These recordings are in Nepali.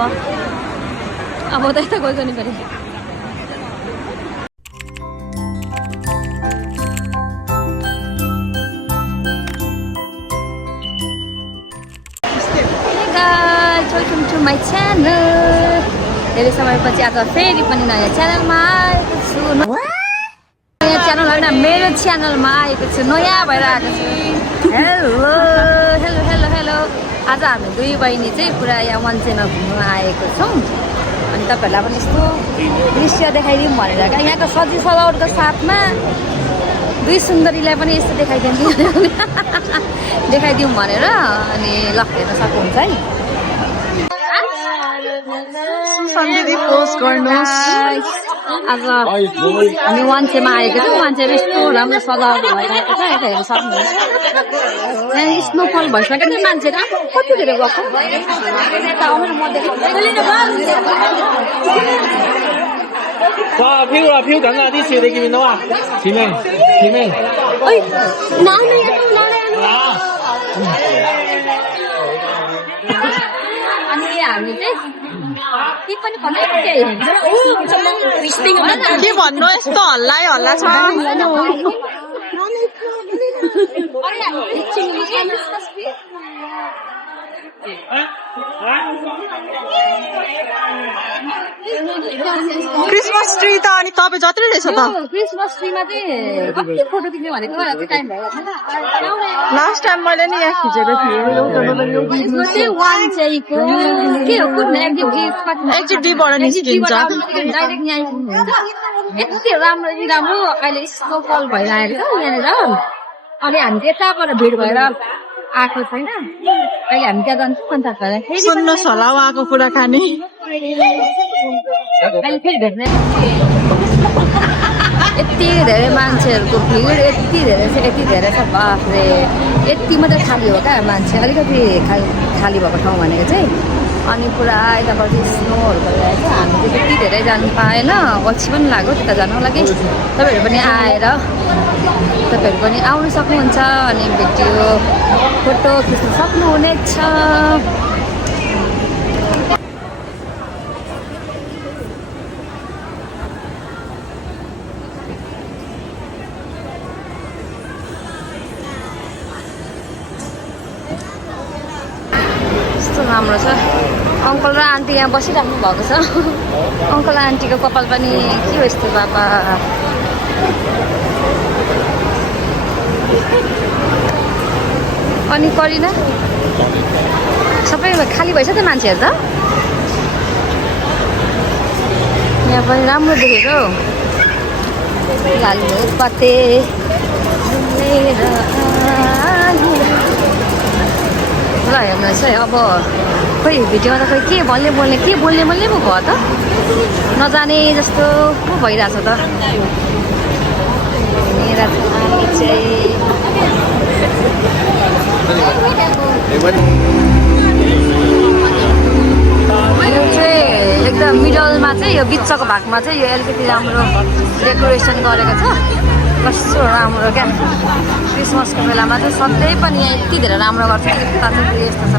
अब त यता गएको नि फेरि वेलकम टु माई च्यानल। धेरै समयपछि आज फेरि पनि नयाँ च्यानलमा आएको छु। नयाँ च्यानल होइन, मेरो च्यानलमा आएको छु, नयाँ भएर आएको छु। Hello hello hello hello. आज हामी दुई बहिनी चाहिँ पुरा यहाँ मञ्चेमा घुम्नु आएको छौँ। अनि तपाईँहरूलाई पनि यस्तो दृश्य देखाइदिउँ भनेर क्या, यहाँको सजी सजावटको साथमा दुई सुन्दरीलाई पनि यस्तो देखाइदिउँ भनेर। अनि ल हेर्न सक्नुहुन्छ है। आज हामी मान्छेमा आएको छौँ। मान्छेमा यस्तो राम्रो सजावट भइरहेको छ, यता हेर्न सक्नुहुन्छ। यहाँ स्नोफल भइसक्यो नि, मान्छे कति धेरै गएको। अनि हामी चाहिँ के पनि के भन्नु यस्तो हल्ला छ। क्रिसमस ट्री त अनि तपाईँ जत्रै रहेछ त। क्रिसमस ट्रीमा चाहिँ कति फोटो खिच्ने भनेको टाइम भयो। लास्ट टाइम मैले नि यहाँ खिचेको थिएँ। यसको चाहिँ वान चाहिँको के हो कुन एक्जिटिभबाट निस्किन्छ। डाइरेक्ट यहाँ यति राम्रो राम्रो अहिले स्नोफल भइरहेको छ यहाँनिर। अनि हामी त्यताबाट भिड भएर आएको छैन। अहिले हामी त्यहाँ जान्छौँ अन्त सुन्नुहोस् होला उहाँको कुराकानी। अहिले फेरि भेट्ने यति धेरै मान्छेहरूको भिड यति धेरै छ। बाफरे यति मात्रै खाली हो क्या मान्छे, अलिकति खाली भएको ठाउँ भनेको चाहिँ। अनि पुरा यतापट्टि स्नोहरू भइरहेको छ। हामी चाहिँ त्यति धेरै जानु पाएन, पछि पनि लाग्यो त्यता जानुको लागि। तपाईँहरू पनि आएर तपाईँहरू पनि आउनु सक्नुहुन्छ अनि भिडियो फोटो खिच्न सक्नुहुनेछ। यस्तो राम्रो छ। अङ्कल र आन्टी यहाँ बसिराख्नु भएको छ। अङ्कल आन्टीको कपाल पनि के हो यस्तो बाबा। अनि करिना सबै खाली भएछ त मान्छेहरू त। यहाँ पनि राम्रो देखेको लालु पाते ल हेर्नुहोस् है। अब खोइ भिडियोमा त खोइ के बोल्ने पो भयो त, नजाने जस्तो पो भइरहेछ त। मेरा नानी चाहिँ यो चाहिँ एकदम मिडलमा चाहिँ यो बिचको भागमा चाहिँ यो अलिकति राम्रो डेकोरेसन गरेको छ। कस्तो राम्रो क्या। क्रिसमसको बेलामा चाहिँ सधैँ पनि यहाँ यति धेरै राम्रो गर्छ। यता चाहिँ यस्तो छ।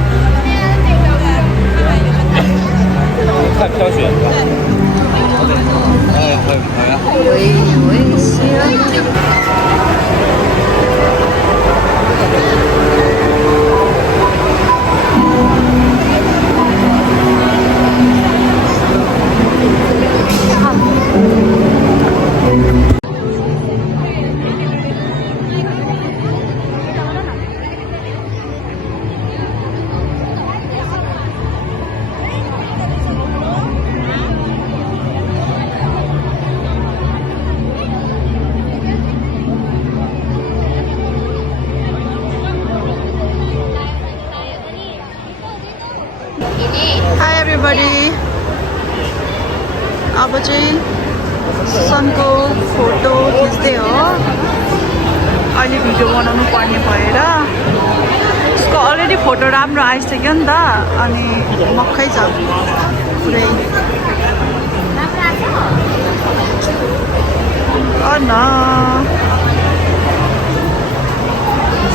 High everybody. अब चाहिँ सनको फोटो खिच्दै हो। अहिले भिडियो बनाउनु पर्ने भएर उसको अलरेडी फोटो राम्रो आइसक्यो नि त। अनि मक्खै छ पुरै। न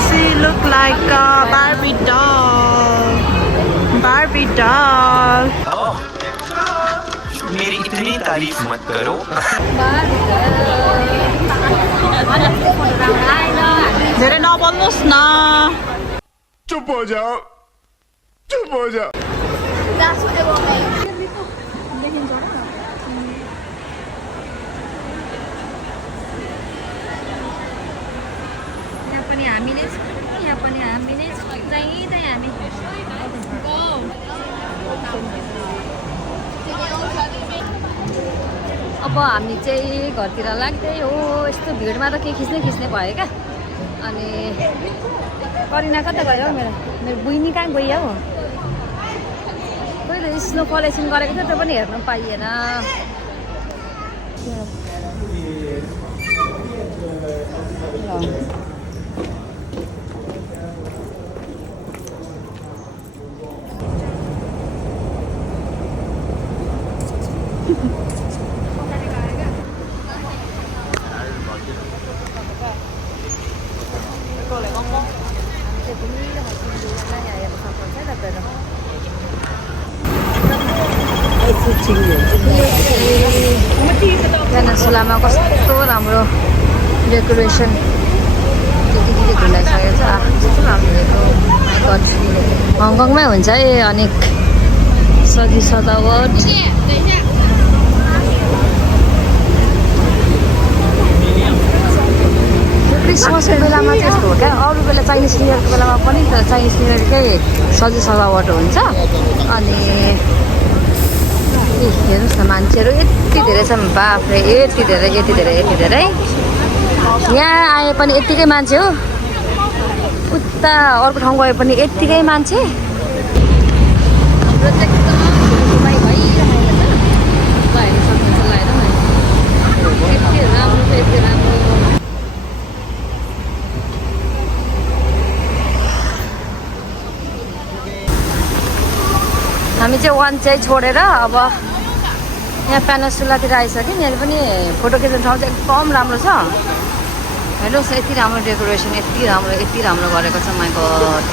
She look like a Barbie doll. Barbie doll. मेरी इतनी तारीफ मत करो। धेरै नबोल्नुहोस् न। चुप हो जाओ, चुप हो जाओ। यहाँ पनि हामी नै छौँ, यहाँ पनि हामी नै छौँ, जहीँ तहीँ हामी। अब हामी चाहिँ घरतिर लाग्दै हो। यस्तो भिडमा त केही खिच्ने भयो क्या। अनि करिना कता गयो हौ मेरो मेरो बहिनी कहाँ गयो हौ। कोही त स्नो कलेक्सन गरेको थियो त्यो पनि हेर्नु पाइएन। पेनिनसुलामा कस्तो राम्रो डेकोरेसन के घुमाइसकेको छ। कस्तो राम्रो देखो। माइ गड, हङकङमै हुन्छ है अनेक सजी सजावट। क्रिसमसको बेलामा चाहिँ यस्तो हो क्या। अरू बेला चाइनिज न्यु इयरको बेलामा पनि त चाइनिज न्यु इयरकै सजी सजावट हुन्छ। अनि हेर्नुहोस् न मान्छेहरू यति धेरै छन्। बाफ्रे यति धेरै यति धेरै यति धेरै। यहाँ आए पनि यत्तिकै मान्छे हो। उता अर्को ठाउँ गए पनि यत्तिकै मान्छे। हाम्रो चाहिँ एकदम घुमाइ भइरहेको छ। हेर्नु सक्नुहुन्छ होला हेरौँ न। यति राम्रो छ यति राम्रो। हामी चाहिँ वान चाहिँ छोडेर अब यहाँ पेनिनसुलातिर आइसक्यौँ। यहाँ पनि फोटो खिच्ने ठाउँ चाहिँ एकदम राम्रो छ। हेर्नुहोस् यति राम्रो डेकोरेसन यति राम्रो गरेको छ। My God.